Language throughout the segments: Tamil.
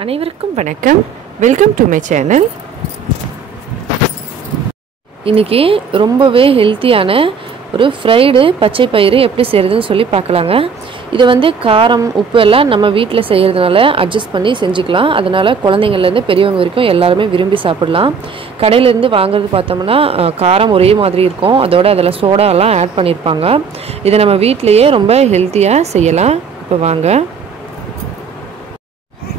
அனைவருக்கும் வணக்கம். Welcome to my channel. இன்றைக்கி ரொம்பவே ஹெல்த்தியான ஒரு ஃப்ரைடு பச்சை பயிறு எப்படி செய்கிறதுன்னு சொல்லி பார்க்கலாங்க. இதை காரம் உப்பு எல்லாம் நம்ம வீட்டில் செய்கிறதுனால அட்ஜஸ்ட் பண்ணி செஞ்சுக்கலாம். அதனால் குழந்தைங்கள்லேருந்து பெரியவங்க வரைக்கும் எல்லாருமே விரும்பி சாப்பிடலாம். கடையிலேருந்து வாங்குறது பார்த்தோம்னா காரம் ஒரே மாதிரி இருக்கும். அதோட அதில் சோடாலாம் ஆட் பண்ணியிருப்பாங்க. இதை நம்ம வீட்டிலையே ரொம்ப ஹெல்த்தியாக செய்யலாம். இப்போ வாங்க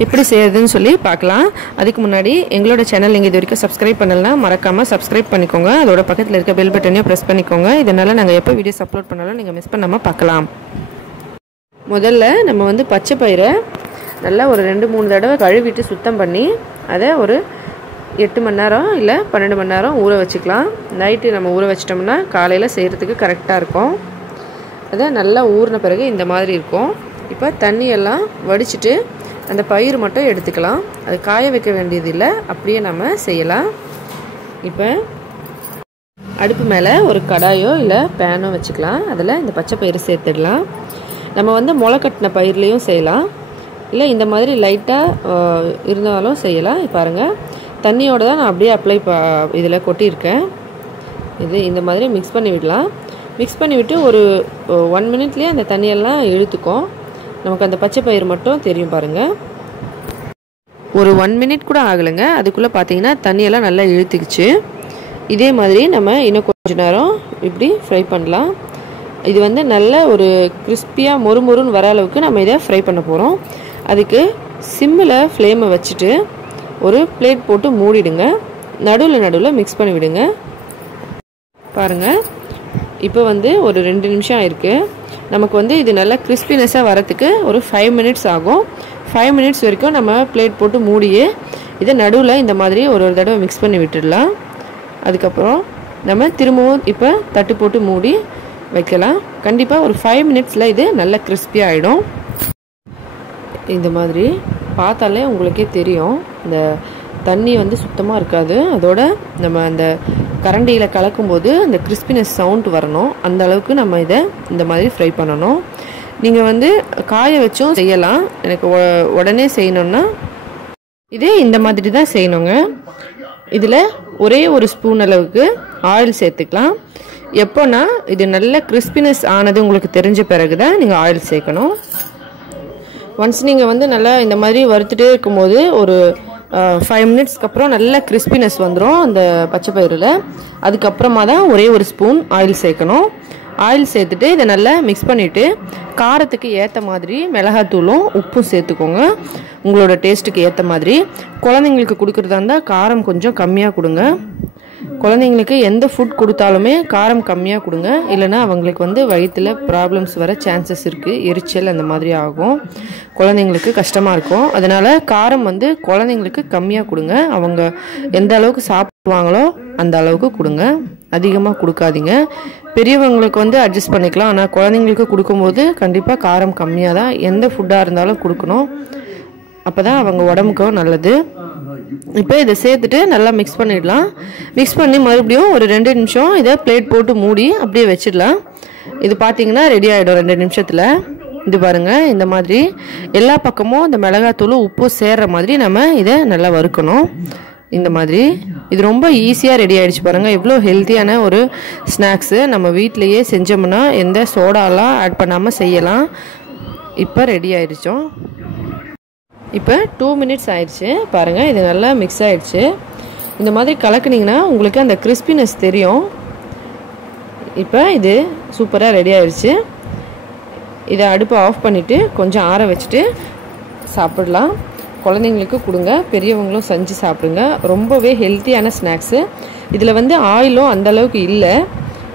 எப்படி செய்யறதுன்னு சொல்லி பார்க்கலாம். அதுக்கு முன்னாடி எங்களோட சேனல் நீங்கள் இது வரைக்கும் சப்ஸ்கிரைப் பண்ணலன்னா மறக்காமல் சப்ஸ்கிரைப் பண்ணிக்கோங்க. அதோட பக்கத்தில் இருக்க பெல் பட்டனையும் ப்ரெஸ் பண்ணிக்கோங்க. இதனால் நாங்கள் எப்போ வீடியோஸ் அப்லோட் பண்ணாலும் நீங்கள் மிஸ் பண்ணாமல் பார்க்கலாம். முதல்ல நம்ம பச்சை பயிரை நல்லா ஒரு 2-3 தடவை கழுவிட்டு சுத்தம் பண்ணி அதை ஒரு 8 மணி நேரம் இல்லை 12 மணி நேரம் ஊற வச்சுக்கலாம். நைட்டு நம்ம ஊற வச்சிட்டோம்னா காலையில் செய்கிறதுக்கு கரெக்டாக இருக்கும். அதை நல்லா ஊறின பிறகு இந்த மாதிரி இருக்கும். இப்போ தண்ணியெல்லாம் வடிச்சிட்டு அந்த பயிர் மட்டும் எடுத்துக்கலாம். அது காய வைக்க வேண்டியதில்லை, அப்படியே நம்ம செய்யலாம். இப்போ அடுப்பு மேலே ஒரு கடாயோ இல்லை பேனோ வச்சுக்கலாம். அதில் இந்த பச்சை பயிறு சேர்த்துடலாம். நம்ம முளை கட்டின பயிர்லேயும் செய்யலாம், இல்லை இந்த மாதிரி லைட்டாக இருந்தாலும் செய்யலாம். பாருங்கள், தண்ணியோடு தான் நான் அப்படியே இதில் கொட்டியிருக்கேன். இது இந்த மாதிரி மிக்ஸ் பண்ணி விடலாம். மிக்ஸ் பண்ணி விட்டு ஒரு 1 மினிட்லேயே அந்த தண்ணியெல்லாம் இழுத்துக்கும். நமக்கு அந்த பச்சை பயிர் மட்டும் தெரியும் பாருங்கள். ஒரு 1 மினிட் கூட ஆகலைங்க, அதுக்குள்ளே பார்த்தீங்கன்னா தண்ணியெல்லாம் நல்லா இழுத்துக்குச்சு. இதே மாதிரி நம்ம இன்னும் கொஞ்சம் நேரம் இப்படி ஃப்ரை பண்ணலாம். இது நல்ல ஒரு கிறிஸ்பியாக மொறுமொறுன்னு வர அளவுக்கு நம்ம இதை ஃப்ரை பண்ண போகிறோம். அதுக்கு சிம்மில் ஃப்ளேமை வச்சுட்டு ஒரு பிளேட் போட்டு மூடிடுங்க. நடுவில் மிக்ஸ் பண்ணி விடுங்க. பாருங்கள், இப்போ ஒரு 2 நிமிஷம் ஆயிருக்கு. நமக்கு இது நல்லா கிறிஸ்பினஸாக வரத்துக்கு ஒரு 5 மினிட்ஸ் ஆகும். 5 மினிட்ஸ் வரைக்கும் நம்ம பிளேட் போட்டு மூடியே இதை நடுவில் இந்த மாதிரி ஒரு தடவை மிக்ஸ் பண்ணி விட்டுடலாம். அதுக்கப்புறம் நம்ம திரும்பவும் இப்போ தட்டு போட்டு மூடி வைக்கலாம். கண்டிப்பாக ஒரு 5 மினிட்ஸில் இது நல்லா கிறிஸ்பியாக ஆகிடும். இந்த மாதிரி பார்த்தாலே உங்களுக்கே தெரியும், இந்த தண்ணி சுத்தமாக இருக்காது. அதோட நம்ம அந்த கரண்டியில் கலக்கும்போது அந்த கிறிஸ்பினஸ் சவுண்ட் வரணும். அந்த அளவுக்கு நம்ம இதை இந்த மாதிரி ஃப்ரை பண்ணணும். நீங்கள் காய வச்சும் செய்யலாம். எனக்கு உடனே செய்யணுன்னா இதே இந்த மாதிரி தான் செய்யணுங்க. இதில் ஒரே ஒரு ஸ்பூன் அளவுக்கு ஆயில் சேர்த்துக்கலாம். எப்போனா இது நல்ல கிறிஸ்பினஸ் ஆனது உங்களுக்கு தெரிஞ்ச பிறகு தான் நீங்கள் ஆயில் சேர்க்கணும். ஒன்ஸ் நீங்கள் நல்லா இந்த மாதிரி வறுத்துட்டே இருக்கும்போது ஒரு 5 மினிட்ஸ்க்கு அப்புறம் நல்ல கிறிஸ்பினஸ் வந்துடும் அந்த பச்சை பயிரில். அதுக்கப்புறமா தான் ஒரே ஒரு ஸ்பூன் ஆயில் சேர்க்கணும். ஆயில் சேர்த்துட்டு இதை நல்லா மிக்ஸ் பண்ணிவிட்டு காரத்துக்கு ஏற்ற மாதிரி மிளகாத்தூளும் உப்பும் சேர்த்துக்கோங்க. உங்களோட டேஸ்ட்டுக்கு ஏற்ற மாதிரி. குழந்தைங்களுக்கு கொடுக்குறதா இருந்தால் காரம் கொஞ்சம் கம்மியாக கொடுங்க. குழந்தைங்களுக்கு எந்த ஃபுட் கொடுத்தாலுமே காரம் கம்மியாக கொடுங்க. இல்லைனா அவங்களுக்கு வயிற்றில் ப்ராப்ளம்ஸ் வர சான்சஸ் இருக்குது. எரிச்சல் அந்த மாதிரி ஆகும். குழந்தைங்களுக்கு கஷ்டமாக இருக்கும். அதனால் காரம் குழந்தைங்களுக்கு கம்மியாக கொடுங்க. அவங்க எந்த அளவுக்கு சாப்பிடுவாங்களோ அந்த அளவுக்கு கொடுங்க. அதிகமாக கொடுக்காதீங்க. பெரியவங்களுக்கு அட்ஜஸ்ட் பண்ணிக்கலாம். ஆனால் குழந்தைங்களுக்கு கொடுக்கும்போது கண்டிப்பாக காரம் கம்மியாக தான் எந்த ஃபுட்டாக இருந்தாலும் கொடுக்கணும். அப்போ தான் அவங்க உடம்புக்கும் நல்லது. இப்போ இதை சேர்த்துட்டு நல்லா மிக்ஸ் பண்ணிடலாம். மிக்ஸ் பண்ணி மறுபடியும் ஒரு 2 நிமிஷம் இதை பிளேட் போட்டு மூடி அப்படியே வச்சிடலாம். இது பார்த்தீங்கன்னா ரெடி ஆகிடும் 2 நிமிஷத்தில். இது பாருங்கள், இந்த மாதிரி எல்லா பக்கமும் இந்த மிளகாத்தூள் உப்பு சேர்கிற மாதிரி நம்ம இதை நல்லா வறுக்கணும். இந்த மாதிரி இது ரொம்ப ஈஸியாக ரெடி ஆகிடுச்சு பாருங்கள். எவ்வளோ ஹெல்த்தியான ஒரு ஸ்நாக்ஸு. நம்ம வீட்டிலையே செஞ்சோம்னா எந்த சோடாலாம் ஆட் பண்ணாமல் செய்யலாம். இப்போ ரெடி ஆகிடுச்சோம். இப்போ 2 மினிட்ஸ் ஆயிடுச்சு பாருங்கள். இது நல்லா மிக்ஸ் ஆகிடுச்சு. இந்த மாதிரி கலக்குனிங்கன்னா உங்களுக்கு அந்த கிறிஸ்பினஸ் தெரியும். இப்போ இது சூப்பராக ரெடி ஆகிடுச்சு. இதை அடுப்பை ஆஃப் பண்ணிவிட்டு கொஞ்சம் ஆற வச்சுட்டு சாப்பிடலாம். குழந்தைங்களுக்கு கொடுங்க, பெரியவங்களும் செஞ்சு சாப்பிடுங்க. ரொம்பவே ஹெல்த்தியான ஸ்நாக்ஸு. இதில் ஆயிலும் அந்தளவுக்கு இல்லை.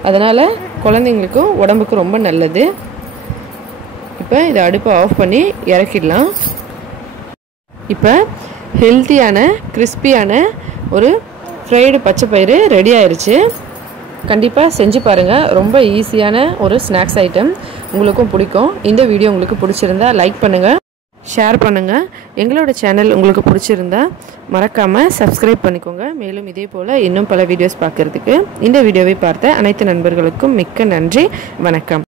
அதனால் குழந்தைங்களுக்கும் உடம்புக்கு ரொம்ப நல்லது. இப்போ இதை அடுப்பை ஆஃப் பண்ணி இறக்கிடலாம். இப்போ ஹெல்த்தியான கிறிஸ்பியான ஒரு ஃப்ரைடு பச்சை பயிறு ரெடி ஆயிடுச்சு. கண்டிப்பாக செஞ்சு பாருங்கள். ரொம்ப ஈஸியான ஒரு ஸ்நாக்ஸ் ஐட்டம். உங்களுக்கும் பிடிக்கும். இந்த வீடியோ உங்களுக்கு பிடிச்சிருந்தா லைக் பண்ணுங்கள், ஷேர் பண்ணுங்கள். எங்களோட சேனல் உங்களுக்கு பிடிச்சிருந்தா மறக்காமல் சப்ஸ்கிரைப் பண்ணிக்கோங்க. மேலும் இதே போல் இன்னும் பல வீடியோஸ் பார்க்குறதுக்கு இந்த வீடியோவை பார்த்த அனைத்து நண்பர்களுக்கும் மிக்க நன்றி. வணக்கம்.